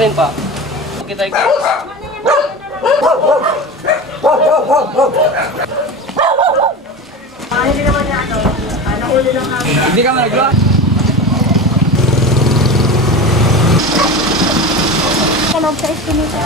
rin pa. Kita ikut. Hindi naman niya nahuli lang namin. Hindi ka managawa? Kalog sa estimate.